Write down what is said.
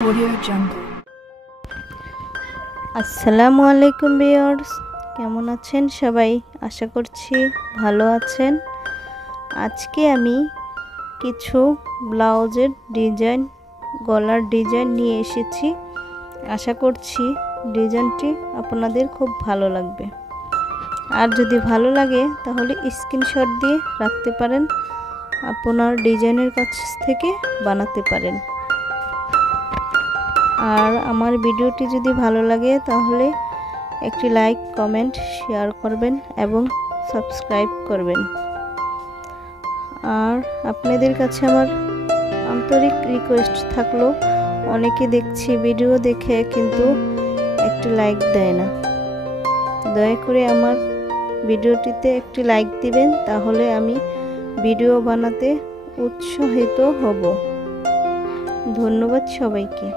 Audio Jungle. আসসালামু আলাইকুম viewers, কেমন আছেন সবাই? আশা করছি ভালো আছেন। আজকে আমি কিছু ব্লাউজের ডিজাইন, গলার ডিজাইন নিয়ে এসেছি। আশা করছি ডিজাইনটি আপনাদের খুব ভালো লাগবে। আর যদি ভালো লাগে তাহলে স্ক্রিনশট দিয়ে রাখতে পারেন, আপনার ডিজাইনের কাছ থেকে বানাতে পারেন। আর আমার ভিডিওটি যদি ভালো লাগে তাহলে একটি লাইক, কমেন্ট, শেয়ার করবেন এবং সাবস্ক্রাইব করবেন। আর আপনাদের কাছে আমার আন্তরিক রিকোয়েস্ট থাকলো, অনেকে দেখছি ভিডিও দেখে কিন্তু একটি লাইক দেয় না। দয়া করে আমার ভিডিওটিতে একটি লাইক দিবেন, তাহলে আমি ভিডিও বানাতে উৎসাহিত হব। ধন্যবাদ সবাইকে।